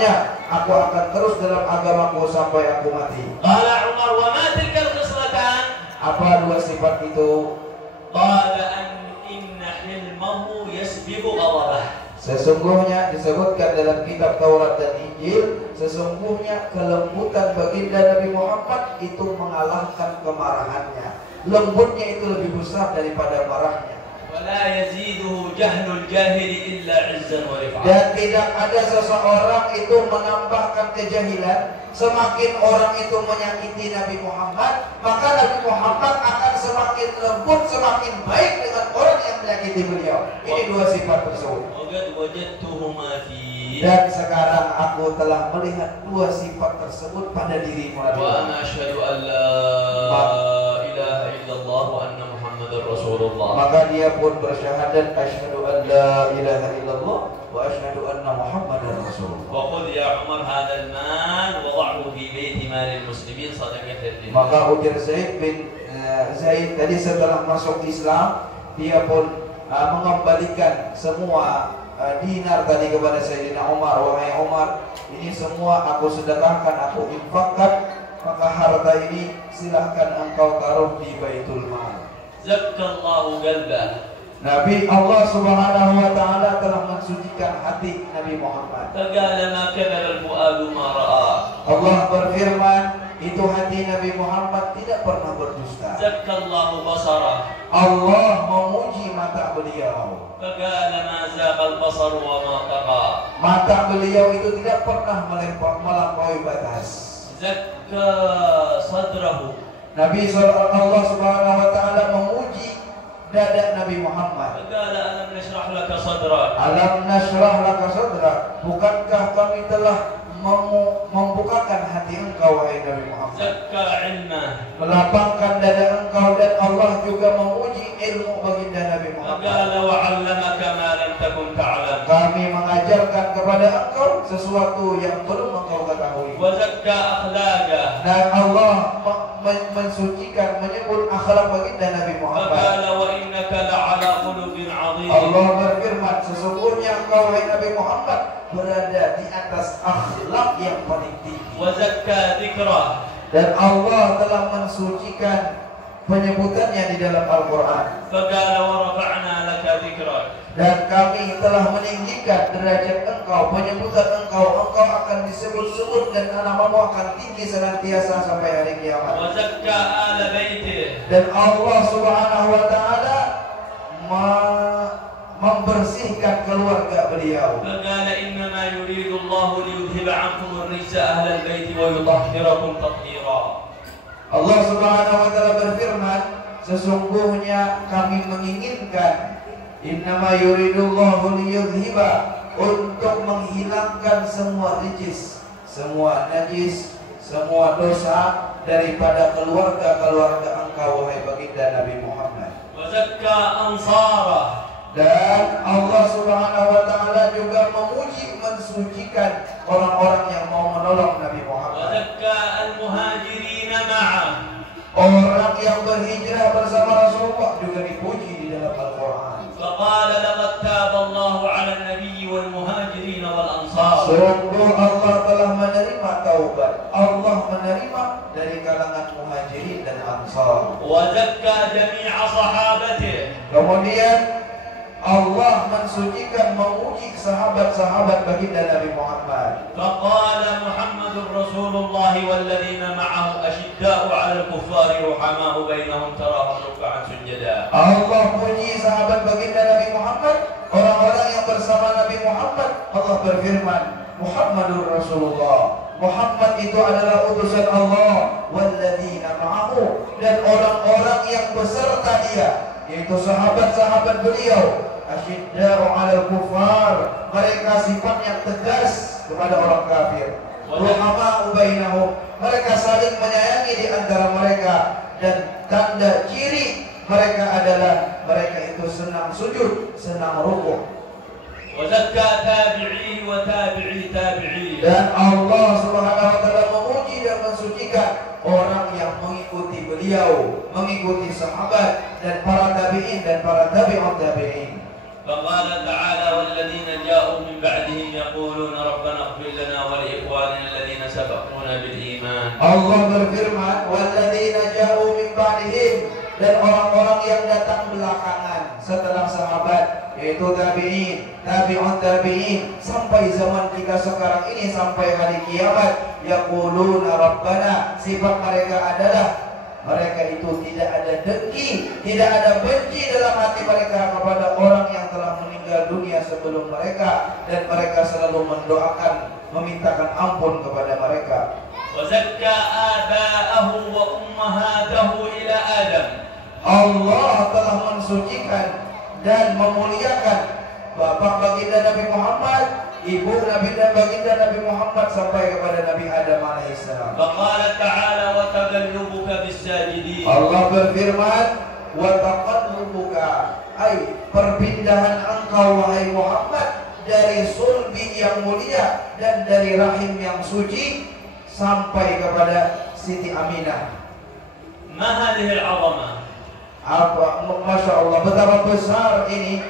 Aku akan terus dalam agamaku sampai aku mati. Qala Umar, wa ma tilka al-khislatan? Apa dua sifat itu? Qala an inna hilmahu yasbiqu ghadabah. Sesungguhnya disebutkan dalam kitab Taurat dan Injil, sesungguhnya kelembutan baginda Nabi Muhammad itu mengalahkan kemarahannya. Lembutnya itu lebih besar daripada marahnya. Wala yaziduhu jahlul jahili illa 'izzan wa rif'ah. Dan tidak ada seseorang itu menambahkan kejahilan. Semakin orang itu menyakiti Nabi Muhammad, maka Nabi Muhammad akan semakin lembut, semakin baik dengan orang yang menyakiti beliau. Ini dua sifat tersebut. Wajadtuhuma fi. Dan sekarang aku telah melihat dua sifat tersebut pada dirimu. Wa ana asyhadu an la ilaha illallah wa anna Muhammadar Rasulullah. Maka dia pun bersyahadat asyhadu an la ilaha illallah wa asyhadu anna Muhammadar Rasulullah. Wa qul ya Umar hadzal mal wad'hu fi baiti malil muslimin sadaqatan lillah. Maka ujar Zaid bin Zaid tadi setelah masuk Islam, dia pun mengembalikan semua dinar tadi kepada Sayyidina Umar. Wahai Umar, ini semua aku sedekahkan, aku infakkan, maka harta ini silahkan engkau taruh di Baitul Mal. Zakkallahu qalbah. Nabi Allah Subhanahu wa taala telah mensucikan hati Nabi Muhammad. Faqala ma kadzaba al-fuadu ma ra'a. Allah berfirman, itu hati Nabi Muhammad tidak pernah berdusta. Zakkallahu basarah. Allah memuji mata beliau. Faqala ma zaqa al-basar wa ma tagha. Mata beliau itu tidak pernah melampaui batas. Zakka sadrahu. Nabi Allah Subhanahu wa taala memuji dada Nabi Muhammad. Faqala alam nashrah laka sadrak. Alam nashrah laka sadrak. Bukankah kami telah membukakan hati engkau, wahai Nabi Muhammad? Zakka ilmah. Melapangkan dada engkau, dan Allah juga memuji ilmu baginda Nabi Muhammad. Faqala wa 'allamaka ma lam takun ta'lam. Kami mengajarkan kepada engkau sesuatu yang belum engkau ketahui. Wa zakka akhlaqa. Dan Allah mensucikan, menyebut akhlak baginda Nabi Muhammad. Faqala wa innaka la'ala khuluqin 'azim. Allah berfirman, sesungguhnya engkau, wahai Nabi Muhammad, berada di atas akhlak yang paling tinggi. Wa zakka dzikrah. Dan Allah telah mensucikan penyebutannya di dalam Al-Quran. Faqala wa rafa'na laka dzikrak. Dan kami telah meninggikan derajat engkau, penyebutan engkau akan disebut-sebut dan namamu akan tinggi senantiasa sampai hari kiamat. Wa zakka ala baitih. Dan Allah Subhanahu wa taala membersihkan keluarga beliau. Faqala innama yuridu Allahu liyudhhiba 'ankum ar-rijsa ahlal bait wa yutahhirakum tathhira. Allah Subhanahu wa taala berfirman, sesungguhnya kami menginginkan, innama yuridullahu liyudhhiba, untuk menghilangkan semua rijis, semua najis, semua dosa daripada keluarga engkau, wahai baginda Nabi Muhammad. Wa zakka ansarah. Dan Allah Subhanahu wa taala juga memuji, mensucikan orang-orang yang mau menolong Nabi Wa Muhammad. zakka al-muhajirin ma'ah. Orang yang berhijrah bersama Rasulullah juga dipuji di dalam Al-Quran. Faqala laqad taba Allahu 'ala an-nabiy wal muhajirin wal ansar. Sungguh Allah telah menerima taubat, Allah menerima dari kalangan muhajirin dan ansar. Wa zakka jami'a sahabatihi. Kemudian Allah mensucikan, memuji sahabat-sahabat baginda Nabi Muhammad. Faqala Muhammadur Rasulullah walladzina ma'ahu ashidda'u 'alal kuffari ruhama'u bainahum tarahum ruk'an sujada. Allah puji sahabat baginda Nabi Muhammad, orang-orang yang bersama Nabi Muhammad. Allah berfirman, Muhammadur Rasulullah, Muhammad itu adalah utusan Allah, walladzina ma'ahu, dan orang-orang yang beserta dia, yaitu sahabat-sahabat beliau, asyidda'u 'alal kuffar, mereka sifatnya tegas kepada orang kafir. Ruhama'u bainahum, mereka saling menyayangi di antara mereka, dan tanda ciri mereka adalah mereka itu senang sujud, senang rukuk. Wa zakka tabi'i wa tabi'i tabi'i. Dan Allah Subhanahu wa taala memuji dan mensucikan orang yang mengikuti beliau, mengikuti sahabat dan para tabi'in dan para tabi'ut tabi'in. فقال تعالى والذين جاءوا من بعدهم يقولون ربنا اغفر لنا ولإخواننا الذين سبقونا بالإيمان. Allah berfirman walladzina ja'u min ba'dihim, dan orang-orang yang datang belakangan setelah sahabat, yaitu tabi'in, tabi'un tabi'in, sampai zaman kita sekarang ini sampai hari kiamat, yaquluna rabbana, sifat mereka adalah mereka itu tidak ada dengki, tidak ada benci dalam hati mereka kepada orang yang telah meninggal dunia sebelum mereka, dan mereka selalu mendoakan, memintakan ampun kepada mereka. وزكى آباءه وأمهاته إلى آدم. Allah telah mensucikan dan memuliakan bapak baginda Nabi Muhammad, ibu Nabi dan baginda Nabi Muhammad sampai kepada Nabi Adam alaihissalam. فقال تعالى وتقلبك بالساجدين. Allah berfirman wa taqallubuka, ay perpindahan engkau wahai Muhammad dari sulbi yang mulia dan dari rahim yang suci sampai kepada Siti Aminah. ما هذه العظمة؟ Apa, Masya Allah, betapa besar ini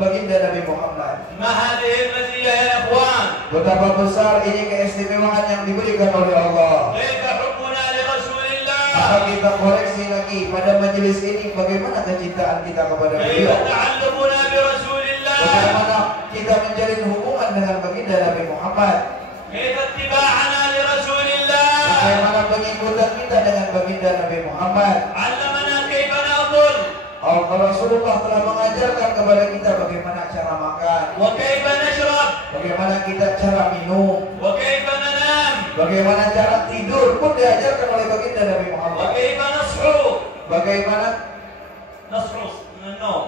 baginda Nabi Muhammad. ما هذه المزية يا إخوان؟ Betapa besar ini keistimewaan yang diberikan oleh Allah. كيف حبنا لرسول الله؟ Maka kita koreksi lagi pada majelis ini, bagaimana kecintaan kita kepada كيف beliau, تعلقنا برسول الله؟ bagaimana kita menjalin hubungan dengan baginda Nabi Muhammad, كيف اتباعنا لرسول الله؟ bagaimana pengikutan kita dengan baginda Nabi Muhammad. علمنا كيف نأكل Allah Rasulullah telah mengajarkan kepada kita bagaimana cara makan, وكيف نشرب bagaimana kita cara minum, وكيف ننام bagaimana cara tidur pun diajarkan oleh baginda Nabi Muhammad. وكيف نصحو Bagaimana من النوم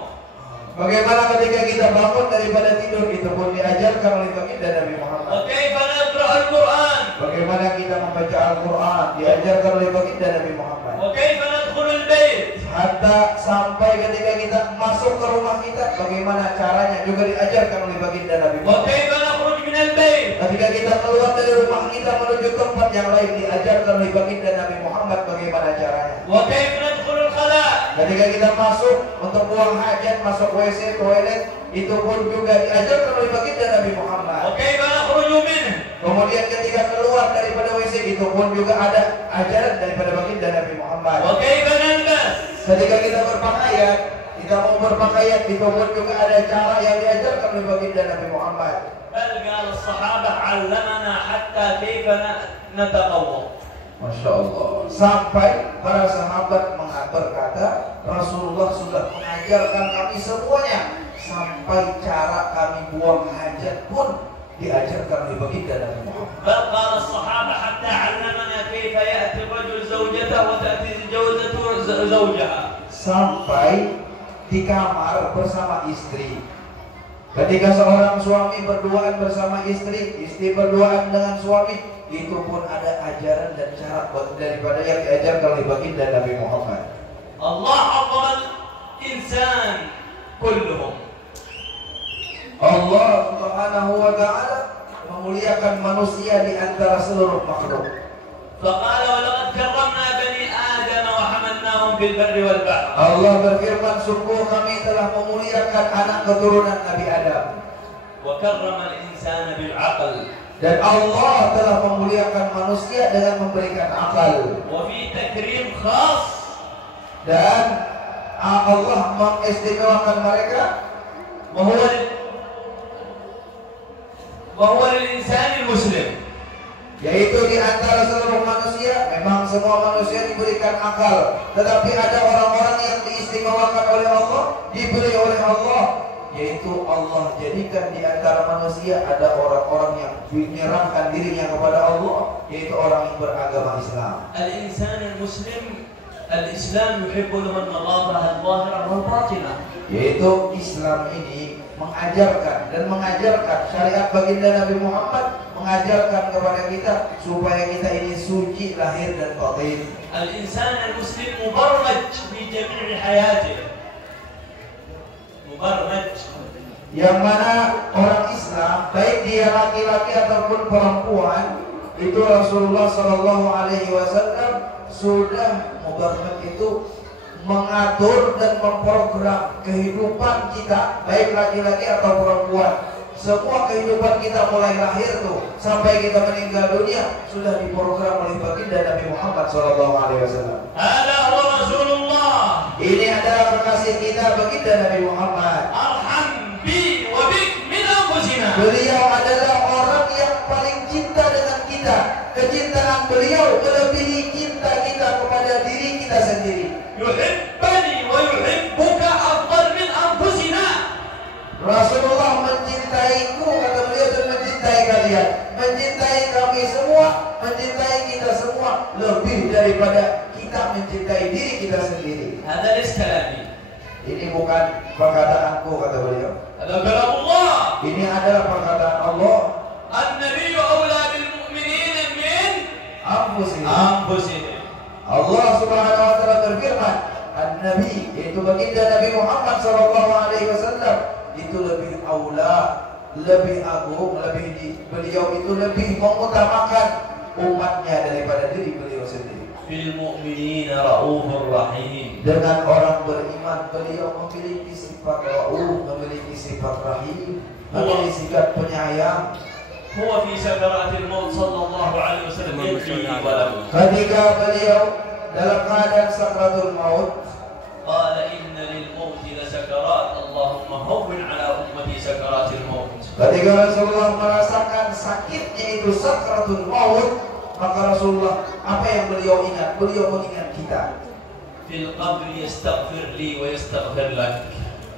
Bagaimana ketika kita bangun daripada tidur, itu pun diajarkan oleh baginda Nabi Muhammad. وكيف نقرأ القرآن Bagaimana kita membaca Al-Quran, diajarkan oleh baginda Nabi Muhammad. وكيف ندخل البيت Hatta sampai ketika kita masuk ke rumah kita, bagaimana caranya juga diajarkan oleh baginda Nabi Muhammad. وكيف نخرج من البيت Ketika kita keluar dari rumah kita menuju tempat yang lain, diajarkan oleh baginda Nabi Muhammad bagaimana caranya. وكيف ندخل الخلاء Ketika kita masuk untuk buang hajat, masuk WC, toilet, itu pun juga diajarkan oleh baginda Nabi Muhammad. وكيف نخرج منه Kemudian ketika keluar daripada WC, itu pun juga ada ajaran daripada baginda Nabi Muhammad. وكيف نلبس Ketika kita berpakaian, kita mau berpakaian, itu pun juga ada cara yang diajarkan oleh baginda Nabi Muhammad. بل قال الصحابة علمنا حتى كيف نتقوى. Masya Allah. Sampai para sahabat berkata, Rasulullah sudah mengajarkan kami semuanya, sampai cara kami buang hajat pun diajarkan oleh baginda Nabi Muhammad. بل قال الصحابة حتى علمنا كيف يأتي الرجل زوجته وتأتي زوجته زوجها. Sampai di kamar bersama istri. Ketika seorang suami berduaan bersama istri, istri berduaan dengan suami, itu pun ada ajaran dan cara daripada yang diajarkan oleh baginda Nabi Muhammad. الله عظم الإنسان كلهم. Allah Subhanahu wa taala memuliakan manusia di antara seluruh makhluk. فقال ولقد كرمنا بني آدم وحملناهم في البر والبحر. Allah berfirman, sungguh kami telah memuliakan anak keturunan Nabi Adam. وكرم الإنسان بالعقل. Dan Allah telah memuliakan manusia dengan memberikan akal. وفي تكريم خاص. Dan Allah mengistimewakan mereka وهو للإنسان المسلم. yaitu di antara seluruh manusia, memang semua manusia diberikan akal, tetapi ada orang-orang yang diistimewakan oleh Allah, diberi oleh Allah, yaitu Allah jadikan di antara manusia ada orang-orang yang menyerahkan dirinya kepada Allah, yaitu orang yang beragama Islam. الإنسان المسلم الإسلام يحب له النظافة الظاهرة والباطنة. Yaitu Islam ini mengajarkan dan mengajarkan syariat baginda Nabi Muhammad, mengajarkan kepada kita supaya kita ini suci lahir dan batin. الإنسان المسلم مبرمج في جميع حياته. مبرمج. Yang mana orang Islam, baik dia laki-laki ataupun perempuan, itu Rasulullah Shallallahu Alaihi Wasallam sudah mubarmaj itu mengatur dan memprogram kehidupan kita, baik laki-laki atau perempuan. Semua kehidupan kita mulai lahir tuh sampai kita meninggal dunia sudah diprogram oleh baginda Nabi Muhammad SAW. هذا هو رسول الله. Ini adalah kekasih kita baginda Nabi Muhammad. أرحم بي وبك من أنفسنا. Beliau adalah orang yang paling cinta dengan kita. Kecintaan beliau melebihi cinta kita kepada diri kita sendiri. يحبني ويحبك أفضل من أنفسنا. Rasulullah mencintaiku, kata beliau, dan mencintai kalian, mencintai kami semua, mencintai kita semua lebih daripada kita mencintai diri kita sendiri. هذا ليس كلامي. Ini bukan perkataanku, kata beliau. هذا كلام الله. Ini adalah perkataan Allah. النبي أولى بالمؤمنين من Anfusihim. أنفسهم. Allah Subhanahu wa taala berfirman, An-Nabi, yaitu baginda Nabi Muhammad SAW, itu lebih aula, lebih agung, beliau itu lebih mengutamakan umatnya daripada diri beliau sendiri. بالمؤمنين رؤوف رحيم. Dengan orang beriman, beliau memiliki sifat rauf, memiliki sifat rahim, memiliki sifat penyayang. هو في سكرات الموت صلى الله عليه وسلم يدعي وله. Ketika beliau dalam keadaan sakratul maut, قال إن للموت لسكرات اللهم هون على أمتي سكرات الموت. ketika Rasulullah merasakan sakitnya itu sakratul maut, maka Rasulullah apa yang beliau ingat? Beliau mengingat kita. في القبر يستغفر لي ويستغفر لك.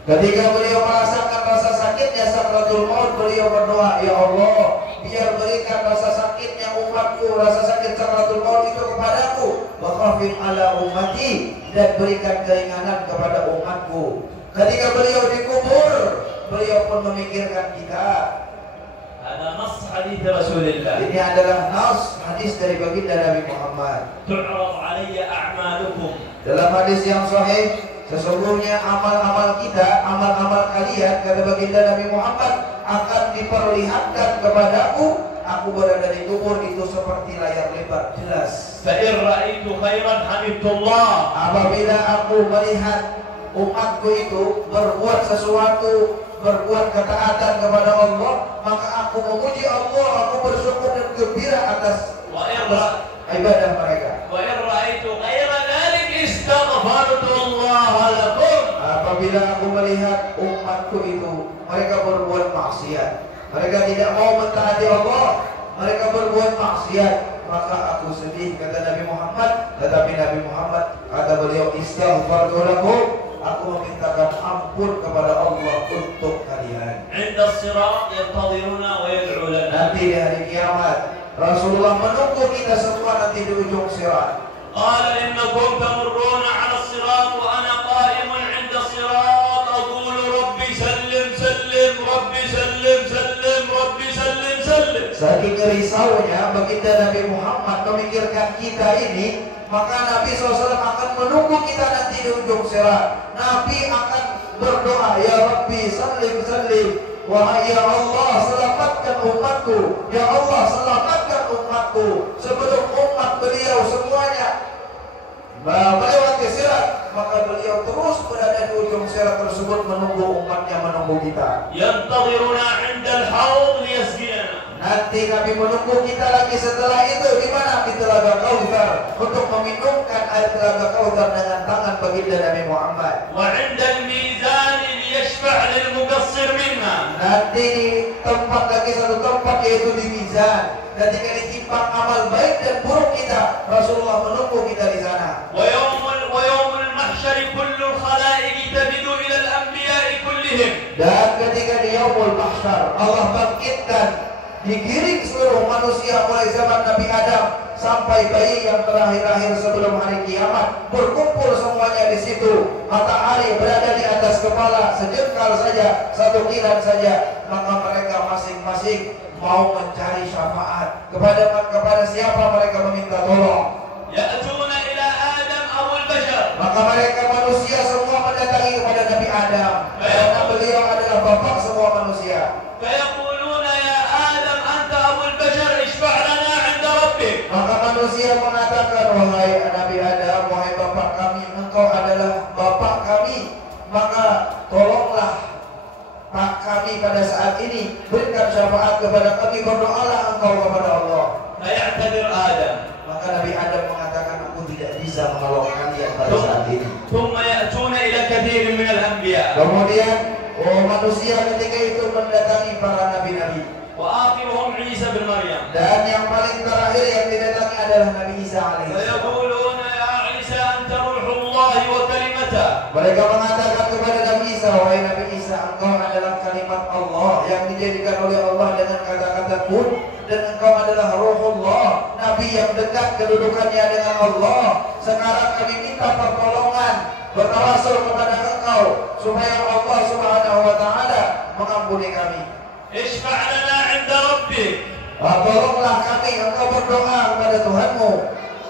Ketika beliau merasakan rasa sakitnya sakratul maut, beliau berdoa, ya Allah, biar berikan rasa sakitnya umatku, rasa sakit sakratul maut itu kepadaku, wa khafif ala ummati, dan berikan keringanan kepada umatku. Ketika beliau dikubur, beliau pun memikirkan kita. هذا نص حديث رسول الله. Ini adalah nas hadis dari baginda Nabi Muhammad. تعرض علي أعمالكم. Dalam hadis yang sahih, sesungguhnya amal-amal kita, amal-amal kalian, kata baginda Nabi Muhammad, akan diperlihatkan kepadaku. Aku berada di kubur itu seperti layar lebar, jelas. فإن رأيت خيرا حمدت الله. Apabila aku melihat umatku itu berbuat sesuatu, berbuat ketaatan kepada Allah, maka aku memuji Allah, aku bersyukur dan gembira atas ibadah mereka. وإن رأيت غير ذلك استغفرت الله لكم. Apabila aku melihat umatku itu mereka berbuat maksiat, mereka tidak mau mentaati Allah, mereka berbuat maksiat, maka aku sedih, kata Nabi Muhammad. Tetapi Nabi Muhammad, kata beliau, istighfartu lakum, aku memintakan ampun kepada Allah untuk kalian. عند الصراط ينتظرنا ويدعو لنا. Nanti di hari kiamat Rasulullah menunggu kita semua nanti di ujung sirat. قال إنكم تمرون على الصراط وأنا قائم عند الصراط أقول ربي سلم سلم ربي سلم سلم ربي سلم سلم. Saking risaunya baginda Nabi Muhammad memikirkan kita ini, maka Nabi SAW akan menunggu kita nanti di ujung sirat. Nabi akan berdoa, ya Rabbi salim salim, wahai ya Allah selamatkan umatku, ya Allah selamatkan umatku, sebelum umat beliau semuanya melewati sirat, maka beliau terus berada di ujung sirat tersebut menunggu umatnya, menunggu kita. ينتظرنا عند الحوض ليسقينا. Nanti Nabi menunggu kita lagi setelah itu di mana? Di Telaga Kautsar, untuk meminumkan air Telaga Kautsar dengan tangan baginda Nabi Muhammad. وعند الميزان ليشفع للمقصر منا. Nanti di tempat lagi satu tempat yaitu di mizan. Ketika ditimbang amal baik dan buruk kita, Rasulullah menunggu kita di sana. ويوم المحشر كل الخلائق تبدو إلى الأنبياء كلهم. Dan ketika di Yaumul Mahsyar, Allah bangkitkan, digiring seluruh manusia mulai zaman Nabi Adam sampai bayi yang terakhir-akhir sebelum hari kiamat, berkumpul semuanya di situ. Matahari berada di atas kepala, sejengkal saja, satu kilat saja. Maka mereka masing-masing mau mencari syafaat kepada siapa mereka meminta tolong. يأتون إلى آدم أبو البشر. Maka mereka manusia semua mendatangi kepada Nabi Adam, karena beliau adalah bapak semua manusia. فيقولون يا آدم أنت أبو البشر اشفع لنا عند ربك. Maka manusia mengatakan, wahai Nabi Adam, wahai bapak kami, engkau adalah kepada kami, berdoalah engkau kepada Allah. فيعتذر آدم. Maka Nabi Adam mengatakan, aku tidak bisa menolong kalian pada saat ini. ثم يأتون إلى كثير من الأنبياء. Kemudian manusia ketika itu mendatangi para nabi-nabi. وآخرهم عيسى بن مريم. Dan yang paling terakhir yang didatangi adalah Nabi Isa alaihissalam. فيقولون يا عيسى أنت روح الله وكلمته. Mereka mengatakan kepada Nabi Isa, wahai Nabi Isa, engkau adalah kalimat Allah yang dijadikan oleh Allah dengan kata-kata kun, dan engkau adalah Ruhullah, Nabi yang dekat kedudukannya dengan Allah. Sekarang kami minta pertolongan, bertawasul kepada engkau supaya Allah Subhanahu wa taala mengampuni kami. اشفع لنا عند ربك. Tolonglah kami, engkau berdoa kepada Tuhanmu.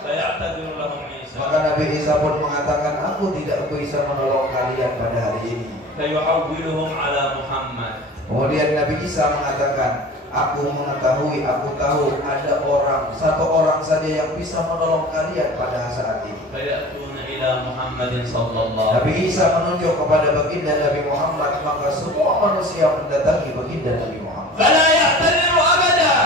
فيعتذر لهم عيسى. Maka Nabi Isa pun mengatakan, aku tidak bisa menolong kalian pada hari ini. فيحولهم على محمد. Kemudian Nabi Isa mengatakan, aku mengetahui, aku tahu ada satu orang saja yang bisa menolong kalian pada saat ini. فيأتون إلى محمد صلى الله عليه Nabi Isa menunjuk kepada baginda Nabi Muhammad, maka semua manusia mendatangi baginda Nabi Muhammad. فلا يعتذر أبدا.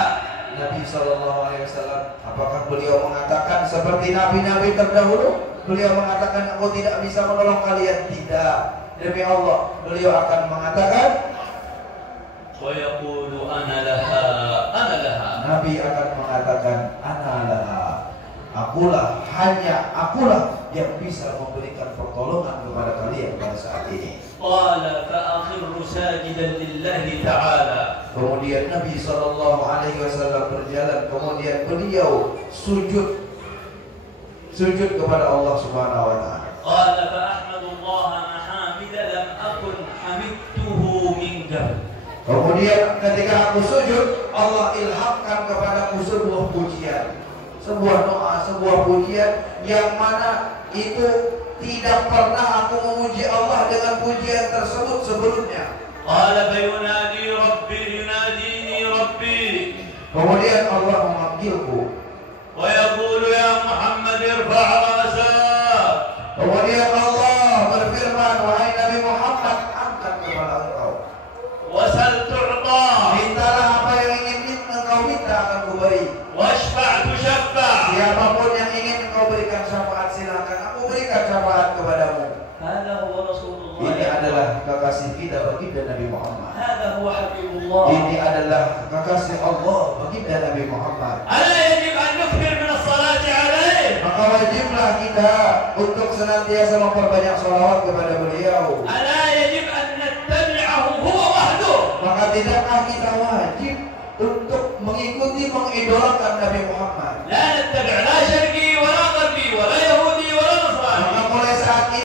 Nabi SAW, apakah beliau mengatakan seperti nabi-nabi terdahulu? Beliau mengatakan, aku tidak bisa menolong kalian. Tidak. Demi Allah, beliau akan mengatakan, ويقول أنا لها أنا لها. Nabi akan mengatakan, ana laha, akulah yang bisa memberikan pertolongan kepada kalian pada saat ini. قال فأخر ساجدا لله تعالى. Kemudian Nabi SAW berjalan, kemudian beliau sujud kepada Allah Subhanahu wa taala. قال فأحمد الله محامد لم أكن حمدته من قبل. Kemudian ketika aku sujud, Allah ilhamkan kepadaku sebuah pujian, sebuah doa, sebuah pujian yang mana itu tidak pernah aku memuji Allah dengan pujian tersebut sebelumnya. قال فينادي ربي يناديني ربي. Kemudian Allah memanggilku. ويقول يا محمد ارفع رأسك. Kemudian Allah berfirman, wahai Nabi Muhammad, angkat kepala engkau. وسل تعطى. Mintalah apa yang ingin engkau minta akan kuberi. واشفع تشفع. Siapapun yang ingin engkau berikan syafaat, silakan aku berikan syafaat kepadamu. هذا هو رسول الله. Ini adalah kekasih kita baginda Nabi Muhammad. هذا هو حبيب الله. Ini adalah kekasih Allah baginda Nabi Muhammad. ألا يجب أن نكثر من الصلاة عليه؟ Maka wajiblah kita untuk senantiasa memperbanyak sholawat kepada beliau. ألا يجب أن نتبعه هو وحده؟ Maka tidakkah kita wajib untuk mengikuti, mengidolakan Nabi Muhammad?